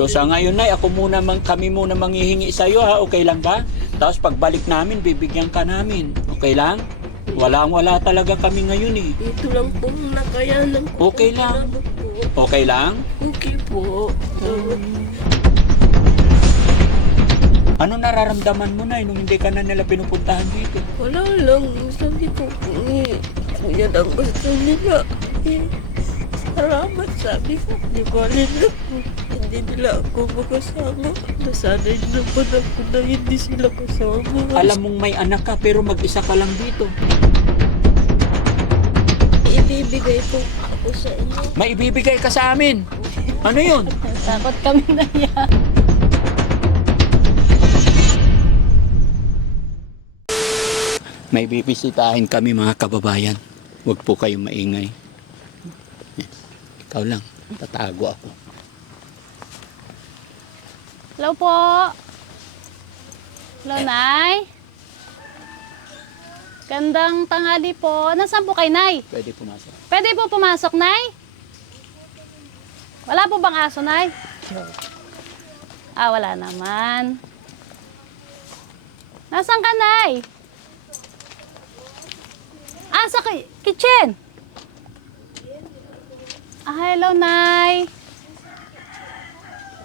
So sa ngayon Nay, kami muna manghihingi sa iyo ha, okay lang ba? Tapos pagbalik namin, bibigyan ka namin. Okay lang? Wala talaga kami ngayon eh. Ito lang po nakayanan ko. Okay lang. Okay lang? Okay po. Ano nararamdaman mo Nay nung hindi ka na nila pinupuntahan dito? Wala lang. Sabi ko, kuya lang gusto nila. Salamat, sabi ko. Di ba nila? Hindi nila ako makasama. Nasanay naman ako na hindi sila kasama. Alam mong may anak ka pero mag-isa ka lang dito. Ibibigay po ako sa inyo. May ibibigay ka sa amin. Ano yun? Takot kami na yan. May bibisitahin kami mga kababayan. Huwag po kayong maingay. Ikaw lang, tatago ako. Hello po. Hello, Nay. Gandang tanghali po. Nasaan po kay Nay? Pwede pumasok. Pwede po pumasok, Nay? Wala po bang aso, Nay? Wala naman. Nasaan ka, Nay? Sa kitchen. Hello, Nay.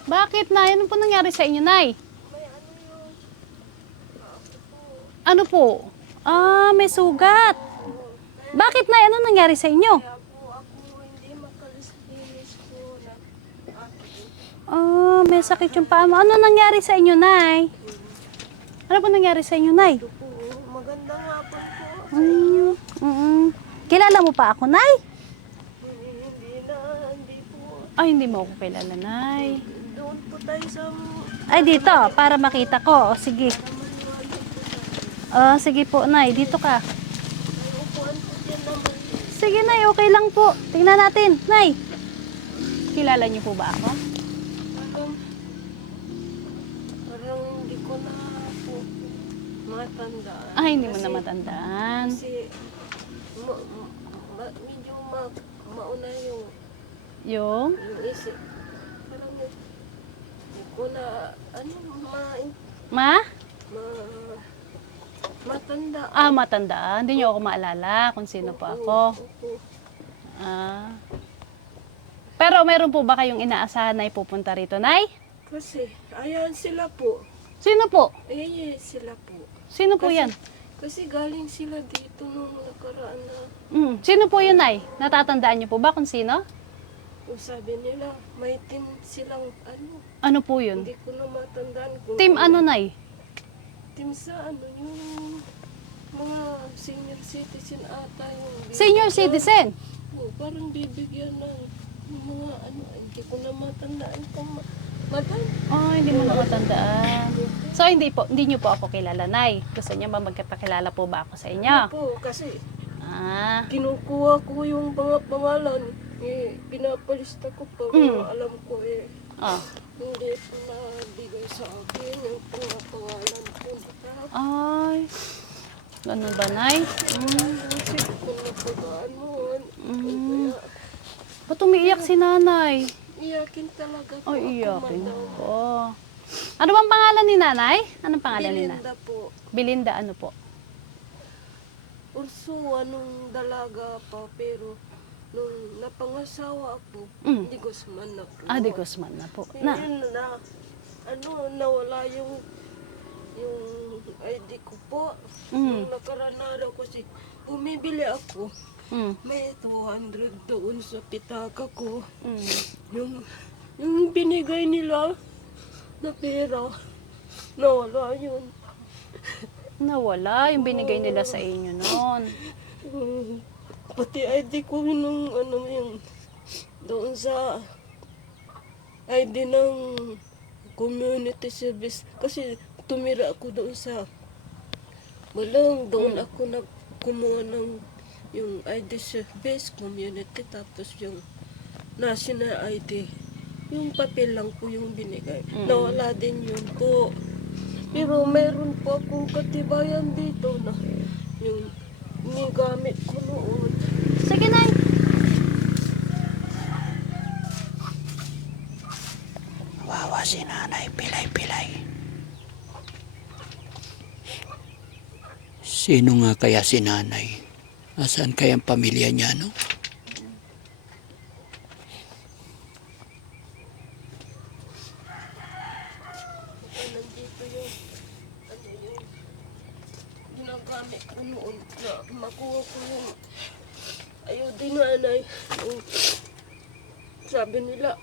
Bakit, Nay? Ano po nangyari sa inyo, Nay? Ano po? May sugat. Bakit, Nay? Ano nangyari sa inyo? Kaya po ako hindi makalis-linis po na May sakit yung paa mo. Ano nangyari sa inyo, Nay? Ano po nangyari sa inyo, Nay? ito po. Magandang hapon po. Kilala mo pa ako, Nay? Hindi po. Hindi mo ako kilala, Nay. Doon po tayo sa... Ay, dito, para makita ko. Sige. Sige po, Nay. Dito ka. Upuan po dyan naman. Sige, Nay. Okay lang po. Tingnan natin, Nay. Kilala niyo po ba ako? Parang hindi ko na po matandaan. Hindi mo na matandaan. Kasi medyo mauna Yung? yung isip. Parang hindi ko na Ma? matanda. Matandaan. Hindi niyo ako maalala kung sino po ako. Opo. Pero mayroon po ba kayong inaasahan na ipupunta rito, Nay? Kasi, ayan sila po. Sino po? Ayan sila po. Sino po yan? Kasi galing sila dito nung nakaraan na Sino po yun, Nay? Natatandaan niyo po ba kung sino? kung sabi nila, may team silang Ano po yun? hindi ko na matandaan kung Team ano, Nay? team sa yung mga senior citizen ata yung Senior citizen? parang bibigyan ng mga hindi ko na matandaan kung madam. Hindi mo na matandaan. So, hindi niyo po ako kilala, Nay. Gusto niyo ba magkapakilala po ba ako sa inyo? Po, kasi Kinukuha ko yung mga pangalan, pinapalista ko pa, alam ko hindi po nabigay sa akin yung mga pangalan ko. Ay, ganun ba, Nay? Kasi kung napagaan mo, kaya Ba't umiiyak si Nanay? iyakin talaga po Ay, ako, iyakin madam. po. Ano bang pangalan ni Nanay? Anong pangalan ni Nanay? Belinda po. Belinda, ano po? Urso, anong dalaga pa, pero nung napangasawa ako, di Guzman na po. Di Guzman na po. Yun na, nawala yung ID ko po. Nung nakaraan na araw kasi, bumibili ako. May 200 doon sa pitaka ko. Yung binigay nila na pera, nawala yun. Nawala yung binigay nila sa inyo noon. Pati ID ko nung yung doon sa ID ng community service. Kasi tumira ako doon sa Malang. Doon ako kumuha ng yung ID service, community, tapos yung national ID. Yung papel lang po yung binigay. Nawala din yun po. Pero meron po akong katibayan dito na yung nigamit ko noon. Sige, Nay. Wow. si nanay, pilay-pilay. Sino nga kaya si nanay? Nasaan kaya ang pamilya niya, no? Nandito yung, ano yung, ginagamit ko noon na makuha ko yung, ayaw din nanay. Yung, sabi nila,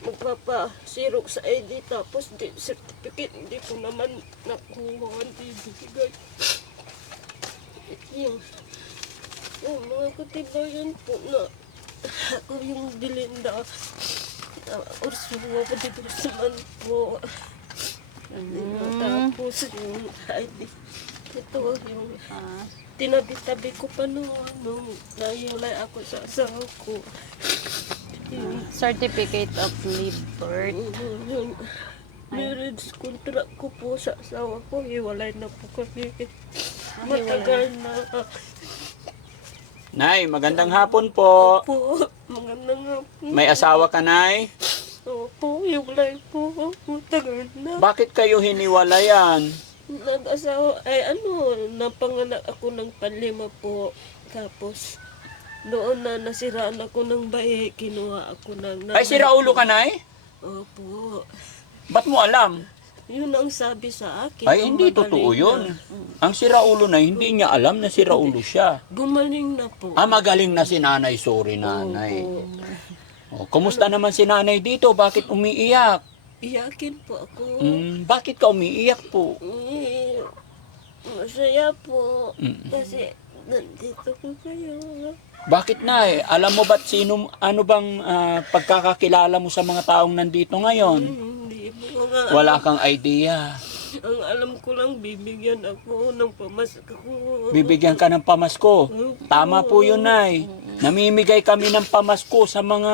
magpapasirok sa ID tapos di, certificate, hindi ko naman nakuha, hindi bigay. Yung mga katibayan po na ako yung Dilinda, Ursula, Padidusaman po. Tapos yung ID, ito yung tinabi-tabi ko pa nung nahihulay ako sa asawa ko. Certificate of live birth. Yung marriage contract ko po sa asawa ko, hiwalay na po kami. Matagal na. Nay, magandang hapon po. Po, magandang nga po. May asawa ka, Nay? Opo, hiwalay po. Matagal na. Bakit kayo hiniwalayan? Nag-asawa, napanganak ako ng panlima po. Tapos, doon na nasiraan ako ng bahay, kinuha ako ng... Ay, si Raulo ka, Nay? Opo. Ba't mo alam? Yun ang sabi sa akin. Ay, nung hindi magaling totoo yun. na. Ang si Raulo na, hindi niya alam na si Raulo siya. Gumaling na po. Magaling na si nanay. Sorry, nanay. Opo. Kumusta naman si nanay dito? Bakit umiiyak? Iyakin po ako. Bakit ka umiiyak po? Masaya po. Mm. Kasi nandito ko kayo. Bakit, Nay? Alam mo ba't ano bang pagkakakilala mo sa mga taong nandito ngayon? Hindi mo nga. Wala kang idea. Ang alam ko lang, bibigyan ako ng pamasko. Bibigyan ka ng pamasko. Tama po yun, Nay. Namimigay kami ng pamasko sa mga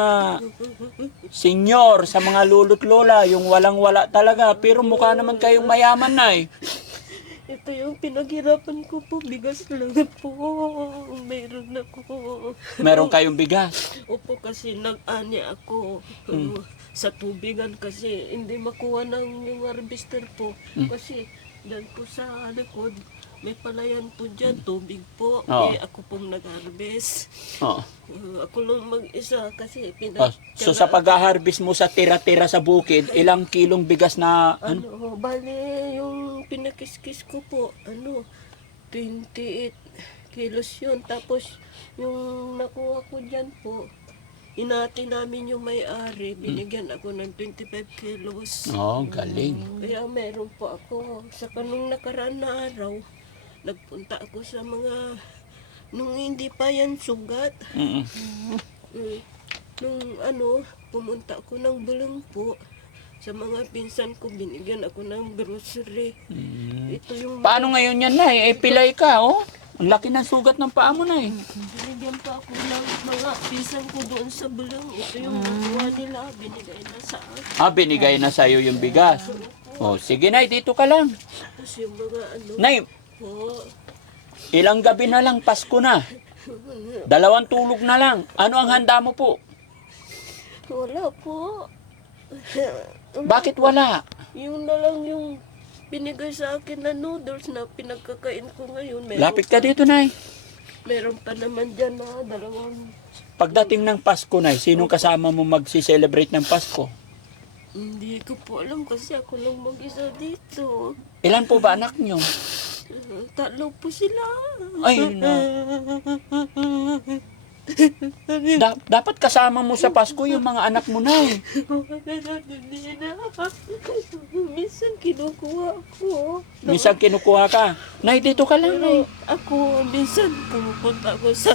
senyor, sa mga lolo't lola, yung walang-wala talaga. Pero mukha naman kayong mayaman, Nay. Ito yung pinaghirapan ko po. Bigas lang po. Meron ako. Meron kayong bigas. Opo, kasi nag-ani ako sa tubigan kasi hindi makuha ng yung harvester po. Kasi dyan po sa likod, may palayan po dyan, tubig po. Oo. Ako pong nag-harvest. Oo. Ako lang mag-isa kasi So sa pag-harvest mo sa tira-tira sa bukid, ilang kilong bigas na bale, yung pinakiskis ko po, 28 kilos yun. Tapos, yung nakuha ko dyan po, inati namin yung may-ari, binigyan ako ng 25 kilos. galing. Kaya meron po ako. Sa kanong nakaraan na araw, nagpunta ako sa mga, nung hindi pa yan sugat, nung pumunta ako ng bulong po, sa mga pinsan ko, binigyan ako ng grocery. Ito yung... Paano ngayon yan, Nay? Pilay ka, oh. Ang laki ng sugat ng paa mo, Nay. Binigyan pa ako ng mga pinsan ko doon sa bulong. Ito yung nakuha nila, binigay na sa akin. Binigay na sa'yo yung bigas. Sige, Nay, dito ka lang. Tapos yung mga Nay, po, ilang gabi na lang, Pasko na. 2 tulog na lang. Ano ang handa mo po? wala po. Bakit wala? Yung na lang yung binigay sa akin na noodles na pinagkakain ko ngayon. Lapit ka dito, Nay. Meron pa naman dyan na 2. Pagdating ng Pasko, Nay, sinong kasama mo magsi-celebrate ng Pasko? Hindi ko po alam kasi ako lang mag-isa dito. Ilan po ba anak nyo? 3 po sila. Ay, na. Dapat kasama mo sa Pasko yung mga anak mo, Nay. Hindi na. Minsan kinukuha ko. Minsan kinukuha ka. Nay, dito ka lang, Nay. Ako, minsan pumupunta ako sa...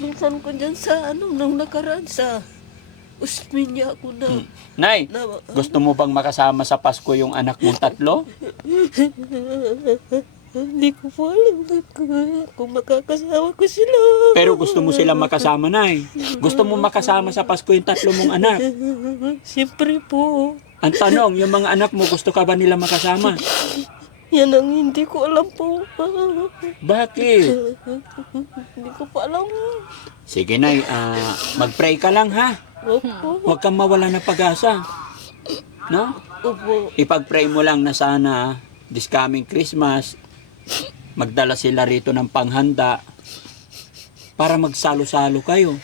Minsan ko dyan sa nung nakaraan sa... Usminya ako na... Nay, gusto mo bang makasama sa Pasko yung anak mong 3? Hindi ko po alam kung makakasama ko sila. Pero gusto mo sila makasama, Nay. Gusto mo makasama sa Pasko yung 3 mong anak. Siyempre po. Ang tanong, yung mga anak mo, gusto ka ba nila makasama? Yan ang hindi ko alam po. Bakit? Hindi ko pa alam. Sige, Nay, mag-pray ka lang, ha? Opo. Huwag kang mawala ng pag-asa. No? Opo. Ipag-pray mo lang na sana this coming Christmas, magdala sila rito ng panghanda para magsalo-salo kayo.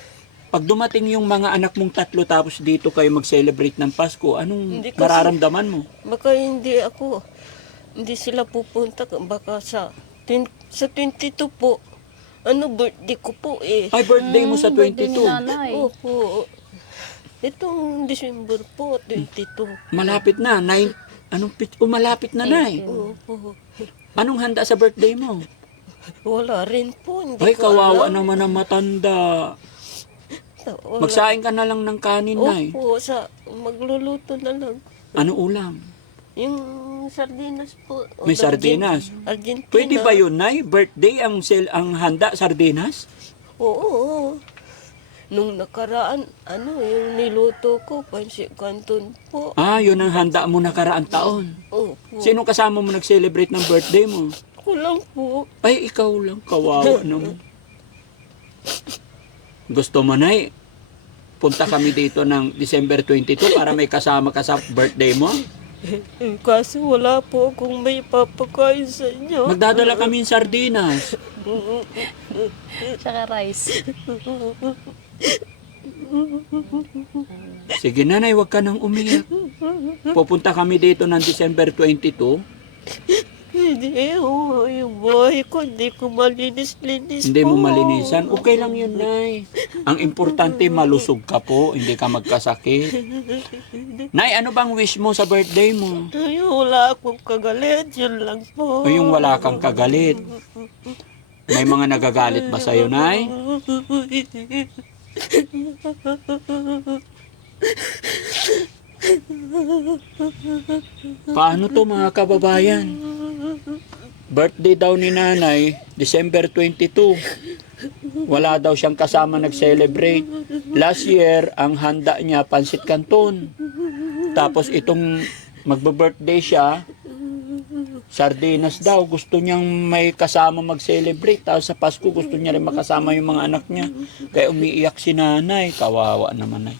Pag dumating yung mga anak mong tatlo tapos dito kayo mag-celebrate ng Pasko, anong Hindi kasi- mararamdaman mo? Baka hindi sila pupunta, baka sa 22 po. Birthday ko po eh. Ay, birthday mo sa Birthday ni 22. nanay. Opo. Itong December po, 22. Malapit na. Malapit na, Nay. Opo. Anong handa sa birthday mo? Wala rin po, hindi Ay, ko kawawa alam. naman ang matanda. Wala. Magsaing ka na lang ng kanin, Nay. Opo, magluluto na lang. Ano ulam? Yung sardinas po. May sardinas. Argentina. Pwede ba yun, Nay? Birthday ang handa, sardinas? Oo. Nung nakaraan, yung niluto ko, pansit canton po. Ah, yun ang handa mo nakaraang taon. Opo. Sino kasama mo nag-celebrate ng birthday mo? Ako lang po. Ay, ikaw lang. Kawawa naman. Gusto mo, Nay? Punta kami dito ng December 22 para may kasama ka sa birthday mo? Kaso wala po akong may papakain sa inyo. Magdadala kami ng sardinas. Tsaka rice. Sige, Nanay, huwag ka nang umiyak. Pupunta kami dito ng December 22. Hindi, yung buhay ko, hindi ko malinis-linis Hindi mo po. malinisan. Okay lang yun, Nay. Ang importante, malusog ka po. Hindi ka magkasakit. Nay, ano bang wish mo sa birthday mo? Ay, wala akong kagalit, yun lang po. O yung wala kang kagalit. May mga nagagalit ba sa'yo, Nay? Paano to, mga kababayan? Birthday daw ni Nanay, December 22. Wala daw siyang kasama nag-celebrate. Last year, ang handa niya, pansit canton. Tapos itong magbe-birthday siya, sardinas daw. Gusto niyang may kasama mag-celebrate. Tapos sa Pasko, gusto niya rin makasama yung mga anak niya. Kaya umiiyak si Nanay. Kawawa naman, Nay.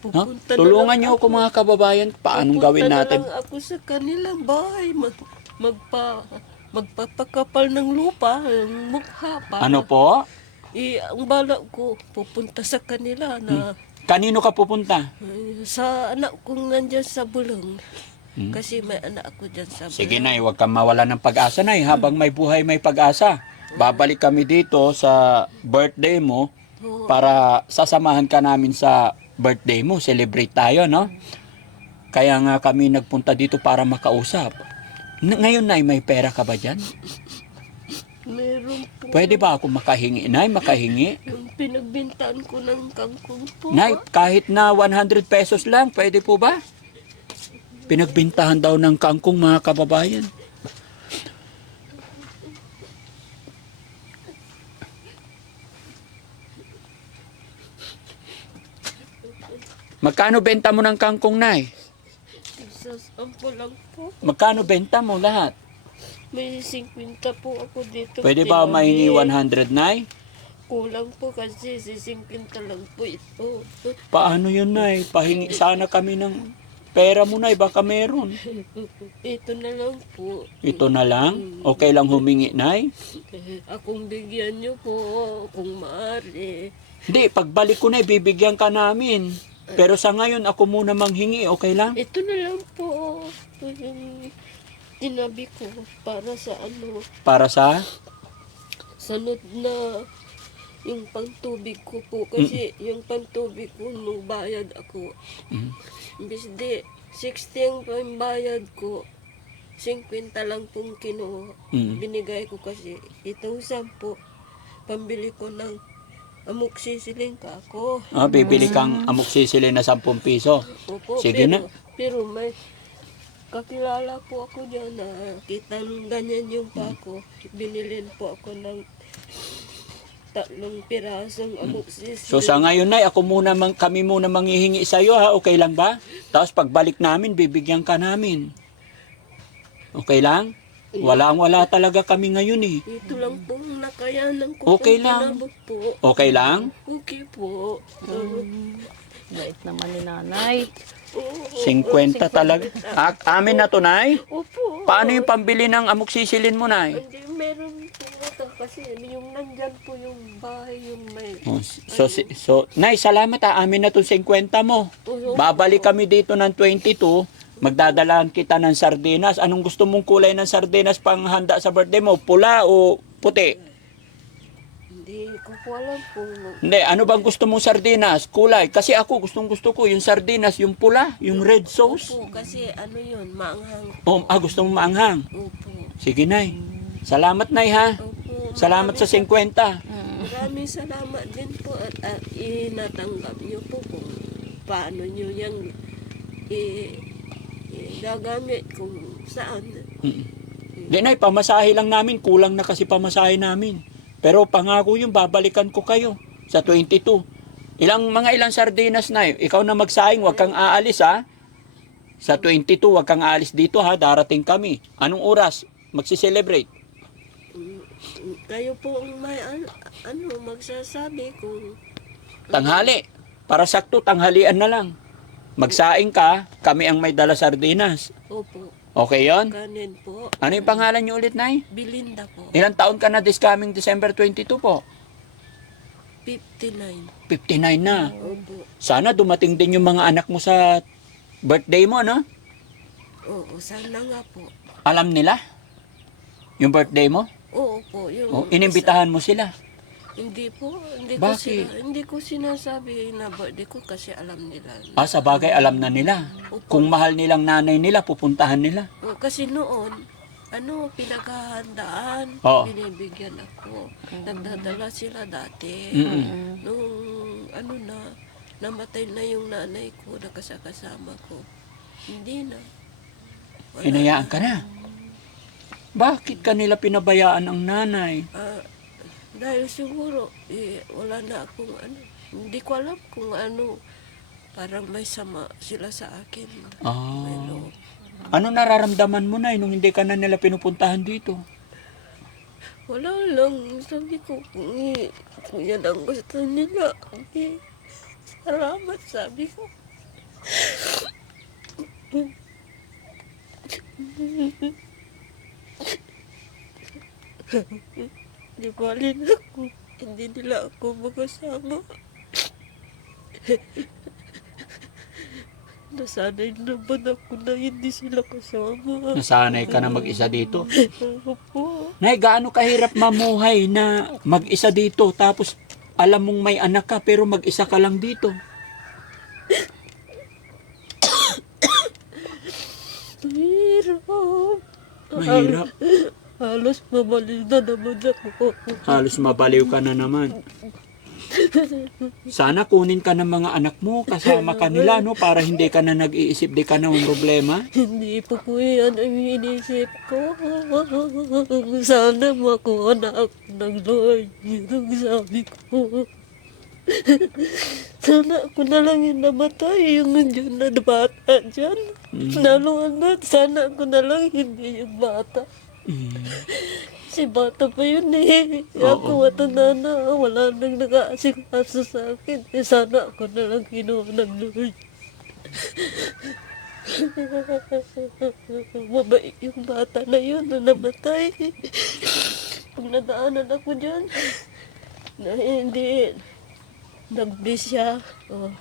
No? Pupunta na Tulungan lang niyo ako, mga kababayan. Paanong gawin natin? Pupunta na lang ako sa kanilang bahay. Magpapakapal ng lupa, ng mukha para. Ano po? Ang balak ko, pupunta sa kanila na Kanino ka pupunta? sa anak kong nandyan sa Bulong. Hmm. Kasi may anak ako dyan sa Bulong. Sige, Nay, huwag kang mawala ng pag-asa, Nay. Habang may buhay, may pag-asa. Babalik kami dito sa birthday mo para sasamahan ka namin sa birthday mo. Celebrate tayo, no? Kaya nga kami nagpunta dito para makausap. Ngayon, Nay, may pera ka ba dyan? Meron po. Pwede ba ako makahingi, Nay? Makahingi? Yung pinagbintaan ko ng kangkong po. Nay, kahit na 100 pesos lang, pwede po ba? Pinagbintahan daw ng kangkong, mga kababayan. Magkano benta mo ng kangkong, Nay? Sa sampo lang po. Magkano benta mo lahat? May 50 po ako dito. Pwede ba Tinabi. mahingi 100, Nay? Kulang po kasi 50 lang po ito. Paano yun, Nay? Pahingi sana kami ng pera mo, Nay. Baka meron. Ito na lang po. Ito na lang? Okay lang humingi, Nay? Akong bigyan niyo po kung maaari. Hindi, pagbalik ko na, bibigyan ka namin. Pero sa ngayon, ako muna manghingi, okay lang? Ito na lang po. Yung tinabi ko para sa Para sa? sanod na yung pantubig ko po. Kasi yung pantubig ko nung bayad ako. Mm. Imbis di 60 ang pambayad ko. 50 lang pong kinuha. Mm. Binigay ko kasi itong 10 pambili ko ng amoxicillin ka ako. Ah, bibili kang amoxicillin na 10 piso. Opo, Sige na. Pero may kakilala po ako dyan na kita nung ganyan yung pako. Binilin po ako ng 3 pirasong amoxicillin. So sa ngayon, Nay, kami muna manghihingi sa iyo, ha? Okay lang ba? Tapos pagbalik namin, bibigyan ka namin. Okay lang? Wala talaga kami ngayon, eh. Ito lang po ang nakayanan ko. Okay pong lang. kinabot Po. Okay lang? Okay po. Bait naman ni nanay. Oo. 50 talaga. Amin na to, Nay? Opo. Paano yung pambili ng amoxicillin mo, Nay? Hindi, meron po ito kasi yung nandyan po yung bahay yung may... Oh, Nay, salamat ha. Amin na to 50 mo. Oo. Babalik kami dito ng 22. Magdadalaan kita ng sardinas. Anong gusto mong kulay ng sardinas pang handa sa birthday mo? Pula o puti? Hindi ko po alam po. Hindi, ano bang gusto mong sardinas? Kulay. Kasi ako, gusto ko yung sardinas, yung pula, yung red sauce. Opo, kasi ano yun, maanghang. Gusto mong maanghang. Opo. Sige, Nay. Salamat, Nay, ha? Opo. Salamat sa 50. Maraming salamat din po at inatanggap niyo po kung paano niyo yung gagamit kung saan. Hindi, Nay, pamasahe lang namin. Kulang na kasi pamasahe namin. Pero pangako yung babalikan ko kayo sa 22. Ilang sardinas, Nay? Ikaw na magsaing, wag kang aalis, ha? Sa 22, wag kang aalis dito, ha? Darating kami. Anong oras magsi-celebrate? Kayo po ang may magsasabi kung Tanghali. Para sakto, tanghalian na lang. Magsaing ka, kami ang may dala sardinas. opo, Okay yon? kanin po. Ano yung pangalan niyo ulit, Nay? Belinda po. Ilang taon ka na this coming December 22 po? 59. 59 na. Opo. Sana dumating din yung mga anak mo sa birthday mo, no? Oo, sana nga po. Alam nila? Yung birthday mo? Oo po, yung Inimbitahan mo sila. hindi po, Bakit? hindi ko sinasabi na birthday ko kasi alam nila. Sa bagay, alam na nila. Kung mahal nilang nanay nila, pupuntahan nila. Kasi noon, pinaghahandaan, Oo. binibigyan ako. Nagdadala sila dati. Mm-mm. Nung namatay na yung nanay ko, nakasama ko. Hindi na. Wala Hinayaan ka na. Bakit kanila pinabayaan ang nanay? Dahil siguro, wala na akong hindi ko alam kung parang may sama sila sa akin. May loob. Ano nararamdaman mo, Nay, nung hindi ka na nila pinupuntahan dito? Wala lang, sabi ko, kung yan ang gusto nila, salamat, sabi ko. Di bali na kung hindi nila ako makasama. Nasanay naman ako na hindi sila kasama. Nasanay ka na mag-isa dito. Opo. Nay, gaano kahirap mamuhay na mag-isa dito, tapos alam mong may anak ka, pero mag-isa ka lang dito. Mahirap. Mahirap. Halos mabaliw na naman ako. Halos mabaliw ka na naman. Sana kunin ka ng mga anak mo, kasama ka nila, no? Para hindi ka na nag-iisip, di ka na ng problema. Hindi po po yan ang inisip ko. Sana makuha na ako ng Lord. Yun ang sabi ko. Sana ako na lang yung namatay, yung nandiyan na bata dyan. Lalo na, sana ako na lang hindi yung bata. Si bata pa yun eh. Ako matanda na, wala nang nag-aasikaso sa akin. Sana ako na lang kinuha ng Lord. Mabait yung bata na yun na namatay. Pag nadaanan ako dyan, na hindi nag-bless siya.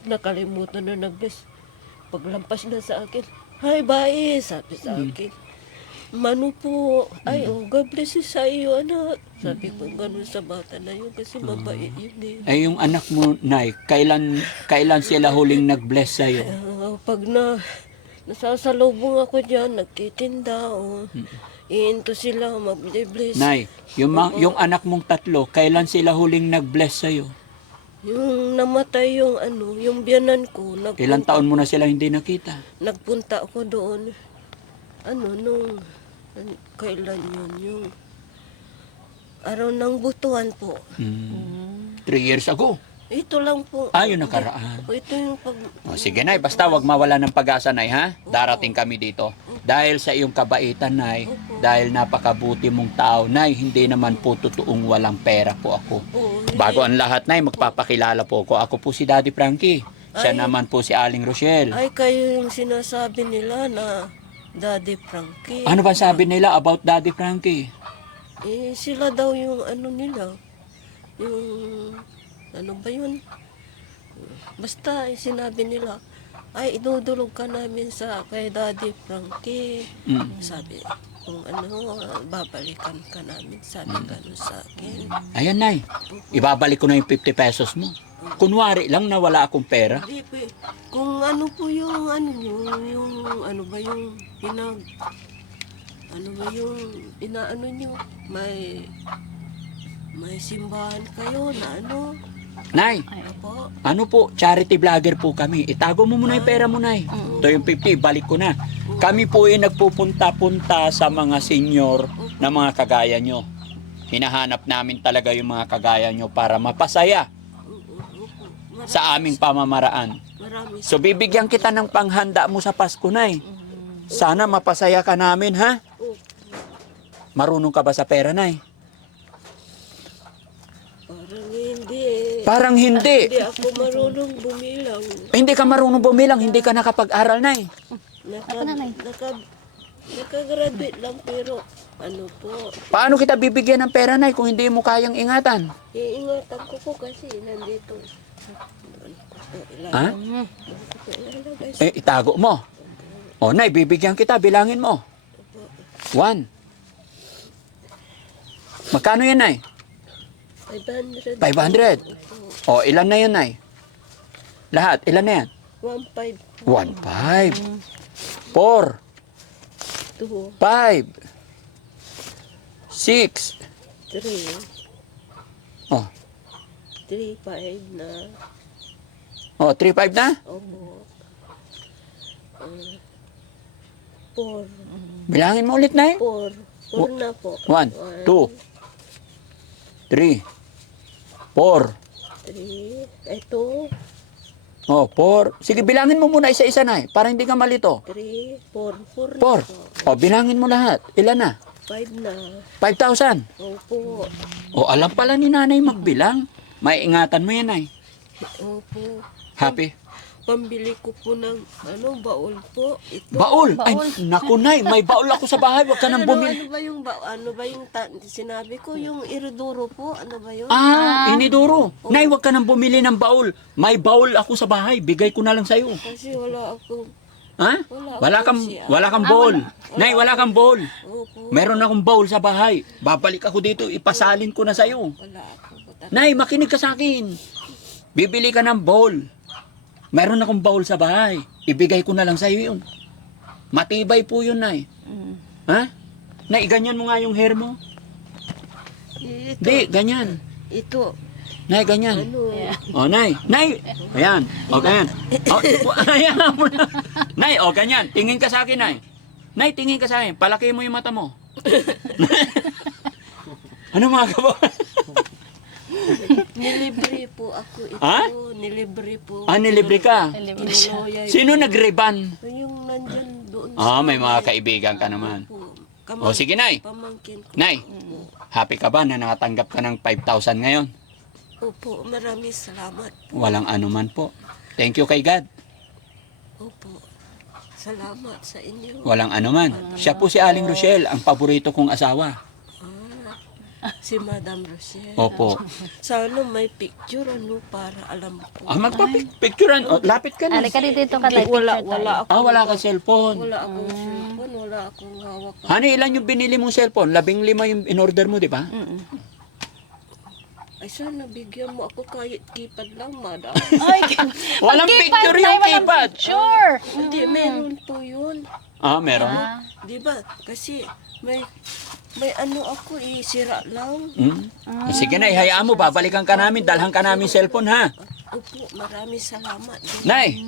Nakalimutan na nag-bless. Paglampas na sa akin, "Hi, bye," sabi sa akin. "Mano po, ay, God bless you sa iyo, anak." Sabi ko ganun sa bata na yun kasi mabait yun eh. Eh, yung anak mo, Nay, kailan sila huling nag-bless sa'yo? Pag nasasalubong ako dyan, nagtitinda, iinto sila, mag-bless. Nay, yung anak mong tatlo, kailan sila huling nag-bless sa'yo? Yung namatay yung biyanan ko, Ilang taon mo na sila hindi nakita? nagpunta ako doon. Kailan yun? Yung araw ng butuan po. 3 years ago. Ito lang po. Yun nakaraan. Ito yung Sige, Nay, basta wag mawala ng pag-asa, Nay, ha? Darating kami dito. Dahil sa iyong kabaitan, Nay, dahil napakabuti mong tao, Nay, hindi naman po totoong walang pera po ako. Bago ang lahat, Nay, magpapakilala po ako. Ako po si Daddy Frankie. Siya Ay. naman po si Aling Rochelle. Ay, kayo yung sinasabi nila na Daddy Frankie. Ano ba sabi nila about Daddy Frankie? Eh, sila daw yung ano nila. Yung, ano ba yun? Basta, sinabi nila, ay, idudulog ka namin sa kay Daddy Frankie. Mm. Sabi, kung ano, babalikan ka namin. Sabi gano'n sa akin. Ayan, Nay. Ibabalik ko na yung 50 pesos mo. Kunwari lang na wala akong pera. Hindi po eh. Kung ano po yung ano yung ano ba yung ano ba yung inaano nyo, may simbahan kayo na ano, Nay, po. ano po, charity vlogger po kami. Itago mo muna yung pera mo, Nay. Ito yung 50, balik ko na. Kami po ay nagpupunta-punta sa mga senior na mga kagaya nyo. Hinahanap namin talaga yung mga kagaya nyo para mapasaya sa aming pamamaraan. Marami. So bibigyan kita ng panghanda mo sa Pasko, Nay. Sana mapasaya ka namin, ha? Marunong ka ba sa pera, Nay? Parang hindi eh. Parang hindi. Hindi ako marunong bumilang. Hindi ka marunong bumilang, hindi ka nakapag-aral, Nay. Nakagraduate lang pero ano po, Paano kita bibigyan ng pera, Nay, kung hindi mo kayang ingatan? iingatan ko po kasi nandito. Ha? Ilalagay sa Itago mo. O, Nay, bibigyan kita, bilangin mo. 1. Magkano yan, Nay? 500. 500. O, ilan na yan, Nay? Lahat, ilan na yan? 1.5. 1.5. 4. 2, 5. 6. 3, Oh, 3.5 na. oh 3.5 na? Opo. 4. Bilangin mo ulit, Nay. 4. 4 na po. 1, 2, 3, 4. 3. Ito. Oh, 4. Sige, bilangin mo muna isa-isa, Nay, para hindi ka malito. 3, 4. 4 na 4. po. O, bilangin mo lahat. Ilan na? 5 na. 5,000. Opo. O, alam pala ni Nanay magbilang. May ingatan mo yan, Nay. Opo. Happy? Pambili ko po ng baul po. Ito. Baul. Ay, naku, Nay. May baul ako sa bahay. Huwag ka nang bumili. Ano ba yung sinabi ko? Yung iriduro po. Ano ba yun? Iniduro. Nay, huwag ka nang bumili ng baul. May baul ako sa bahay. Bigay ko na lang sa'yo. Kasi wala akong... Ha? Wala kang bowl. Nay, wala kang bowl. Opo. Meron akong bowl sa bahay. Babalik ako dito. Ipasalin ko na sa'yo. Wala akong... Nay, makinig ka sa akin. Bibili ka ng bowl. Meron akong bowl sa bahay. Ibigay ko na lang sa'yo yun. Matibay po yun, Nay. Ha? Nay, ganyan mo nga yung hair mo. Ito. Di, ganyan. Ito. Nay, ganyan. Ano? O, Nay. Nay! Ayan. O, ganyan. O, ayan mo na. Nay, o, ganyan. Tingin ka sa akin, Nay. Nay, tingin ka sa akin. Palaki mo yung mata mo. Ano mga kabo? Nilibre po ako ito. Ha? Nilibre po. Nilibre ka. Tinuloy. Sino nagreban? Yung nandyan doon. May mga kaibigan ka naman. Po. O, sige, Nay. Pamangkin ko. Nay, happy ka ba na nakatanggap ka ng 5,000 ngayon? Opo, maraming salamat. Walang anuman po. Thank you kay God. Opo. Salamat sa inyo. Walang anuman. Siya po si Aling Rochelle, ang paborito kong asawa. Si Madam Rochelle. Opo. Sana may picture para alam ko. Magpa-picturean. Lapit ka na. Alika dito ka tayo. Wala ako. Wala ka cellphone. Wala akong cellphone, wala akong hawak. Hani, ilan yung binili mong cellphone? 15 yung in-order mo, di ba? Ay, sana bigyan mo ako kahit keypad lang, madam. Ay, Walang picture yung keypad. Sure. Hindi, meron po yun. Meron. Di ba? Kasi may ano ako, sira lang. Sige na, ihayaan mo. Babalikan ka namin. Dalhan ka namin cellphone, ha? Opo, maraming salamat. Nay,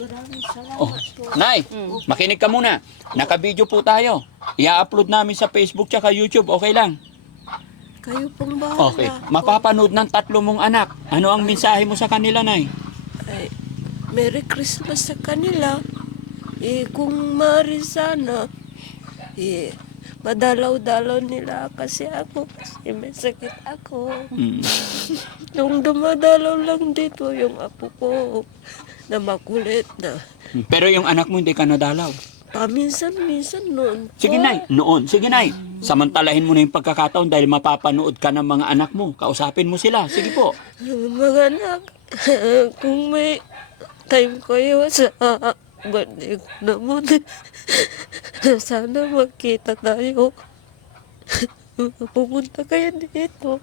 Maraming salamat po. Nay, makinig ka muna. Naka-video po tayo. I-upload namin sa Facebook tsaka YouTube. Okay lang? Kayo pong bahala. Okay. Mapapanood ng 3 mong anak. Ano ang mensahe mo sa kanila, Nay? Ay, Merry Christmas sa kanila. Kung maaari sana, madalaw-dalaw nila kasi ako. Kasi may sakit ako. Yung dumadalaw lang dito yung apo ko na makulit na. Pero yung anak mo hindi ka nadalaw. Paminsan-minsan noon. Sige, Nay. Noon. Sige, Nay. Samantalahin mo na yung pagkakataon dahil mapapanood ka ng mga anak mo. Kausapin mo sila. Sige po. Mga anak, kung may time kayo sa birthday ko naman, sana magkita tayo. Pupunta kayo dito.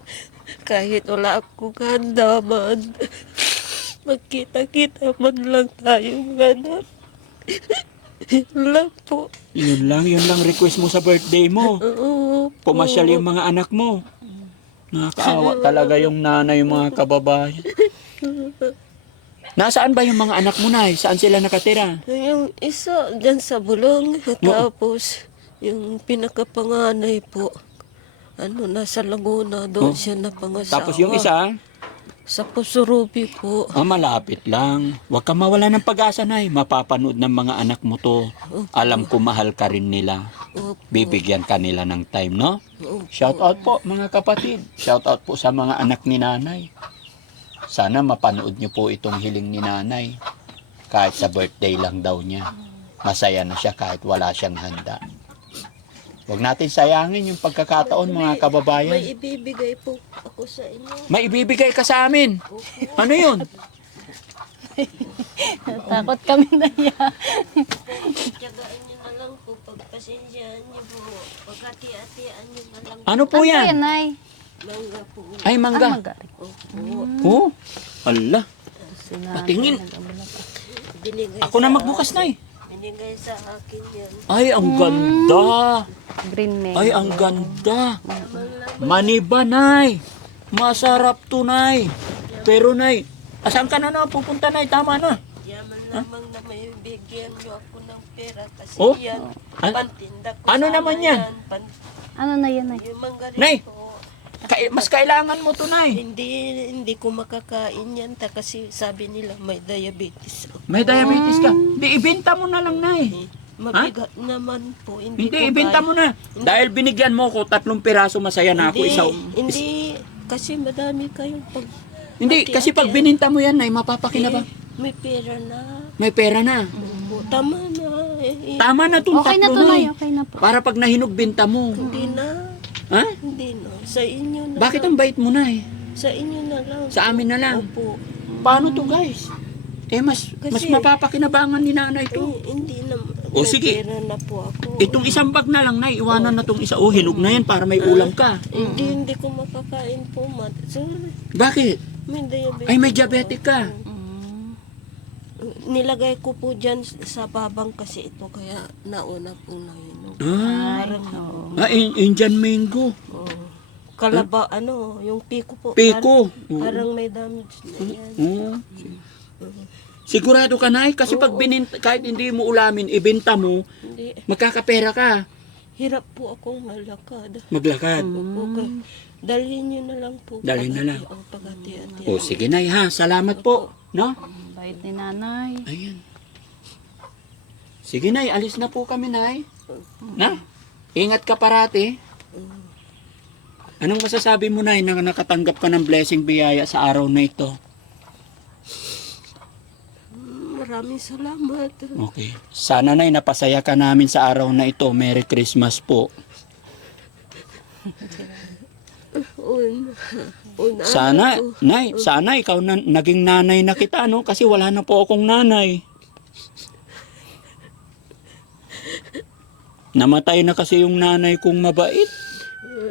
Kahit wala akong handa man. Magkita-kita man lang tayo, mga anak. Yun lang po. Yun lang request mo sa birthday mo. Oo po. Pumasyal yung mga anak mo. Nakakaawa talaga yung nanay, mga kababayan. Nasaan ba yung mga anak mo, Nay? Saan sila nakatira? Yung isa dyan sa bulong, tapos yung pinakapanganay po, nasa Laguna, doon siya napangasawa. Tapos yung isa, Sa Pusurubi po. malapit lang. Huwag ka mawala ng pag-asa, Nay. Mapapanood ng mga anak mo to. Alam ko mahal ka rin nila. Opo. Bibigyan ka nila ng time, no? Opo. Shout out po, mga kapatid. Shout out po sa mga anak ni Nanay. Sana mapanood niyo po itong hiling ni Nanay. Kahit sa birthday lang daw niya. Masaya na siya kahit wala siyang handa. Huwag natin sayangin yung pagkakataon, mga kababayan. May ibibigay po ako sa inyo. May ibibigay ka sa amin. Ano yun? Takot kami na yan. Tiyagaan nyo na lang po, pagpasensyaan nyo po. Pagkati-atian nyo na lang. Ano po Ano yan, yan? Nay? Mangga po. Ay, mangga. Magari. Oh, ala. Sinabi Patingin. Binigay Ako na magbukas, Nay. Binigay sa akin yan. Ay, ang ganda. Green May. Ay, ang ganda. Maniba, Nay. Masarap to, Nay. Pero, Nay, asan ka na pupunta, Nay? Tama na. Yaman lamang na may bigyan nyo ako ng pera kasi Oh? yan, Ah? pantinda ko Ano sana naman yan? Ano na yan, Nay? Yung mangga Nay! po. Mas kailangan mo to, Nay. Hindi ko makakain yan kasi sabi nila may diabetes ako. May diabetes ka. Hindi, ibenta mo na lang, Nay. Mabigat naman po. Hindi, Hindi, ko ibenta kaya. mo na. Dahil binigyan mo ko 3 piraso, masaya na ako. Hindi, kasi madami kayong Hindi, kasi pag bininta mo yan, Nay, mapapakinabang. May pera na. May pera na. Po, tama na. Tama na itong Okay na 3, to, Nay. Nay. Okay na po. Para pag nahinog, binta mo. Hindi na. Ha? Hindi na. Sa inyo na Bakit lang. ang bait mo, Nay? Sa inyo na lang. Sa amin na lang. Opo. Paano to, guys? Mas Kasi- mapapakinabangan ni Nanay to. Hindi na. O, may sige. pera na po ako. Itong isang bag na lang, Nay, iwanan na tong isa. Oh, hinog na yan para may ulam ka. Hindi ko makakain po, mat. Sorry. Bakit? May diabetes. Ay, may diabetic ka. Nilagay ko po dyan sa babang kasi ito kaya nauna pong nahinog. Ah, Ay, oo. Indian mango. Oh. Kalaba, yung piko po. Piko. Parang may damage na yan. Oo. Sigurado ka, Nay? Kasi pag kahit hindi mo ulamin, ibenta mo, Hindi. magkakapera ka. Hirap po akong malakad. Maglakad. Opo, dalhin nyo na lang po. Dalhin na lang. Pagati-ati. O, sige, Nay, ha? Salamat po. No? Bait ni Nanay. Ayan. Sige, Nay. Alis na po kami, Nay. Na? Ingat ka parati. Anong masasabi mo, Nay, na nakatanggap ka ng blessing biyaya sa araw na ito? Maraming salamat. Okay. Sana, Nay, napasaya ka namin sa araw na ito. Merry Christmas po. Sana, Nay, sana ikaw na, naging nanay na kita, no? Kasi wala na po akong nanay. Namatay na kasi yung nanay kong mabait.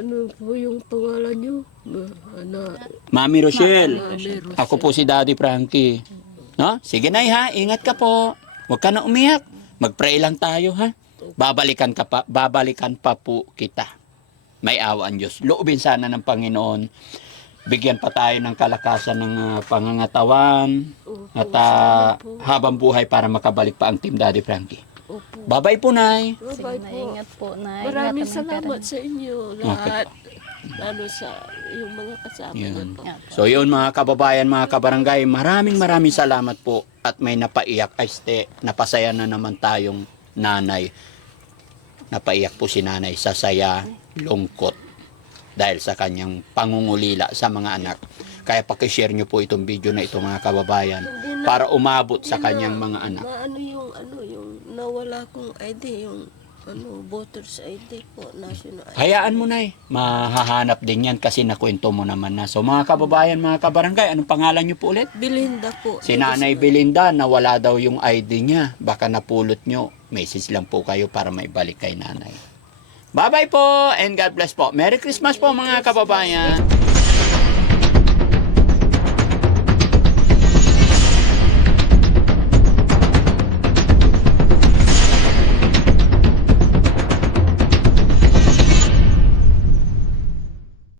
Ano po yung pangalan nyo? Mami Rochelle. Mami Rochelle. Ako po si Daddy Frankie. No? Sige, Nay, ha? Ingat ka po. Huwag ka na umiyak. Mag-pray lang tayo, ha? Babalikan pa po kita. May awa ang Diyos. Loobin sana ng Panginoon. Bigyan pa tayo ng kalakasan ng pangangatawan at habang buhay para makabalik pa ang Team Daddy Frankie. Opo. Bye-bye po, Nay. Sige, Bye Nay. po. Ingat po, Nay. Maraming Ingatan ng salamat pera. sa inyo lahat. Lalo sa yung mga kasama niyo Yun. po. So yun, mga kababayan, mga kabarangay, maraming salamat po at may napaiyak. Napasaya na naman tayong nanay. Napaiyak po si nanay sa saya, lungkot dahil sa kanyang pangungulila sa mga anak. Kaya pakishare nyo po itong video na ito mga kababayan Hindi na- para umabot sa Hindi kanyang na- mga anak. Na yung nawala kong ID, yung voters ID po, national ID. Hayaan mo na mahahanap din yan kasi nakwento mo naman na. So mga kababayan, mga kabarangay, anong pangalan nyo po ulit? Belinda po. Si Nanay Belinda, nawala daw yung ID niya. Baka napulot nyo. Message lang po kayo para maibalik kay nanay. Bye-bye po and God bless po. Merry Christmas po mga kababayan.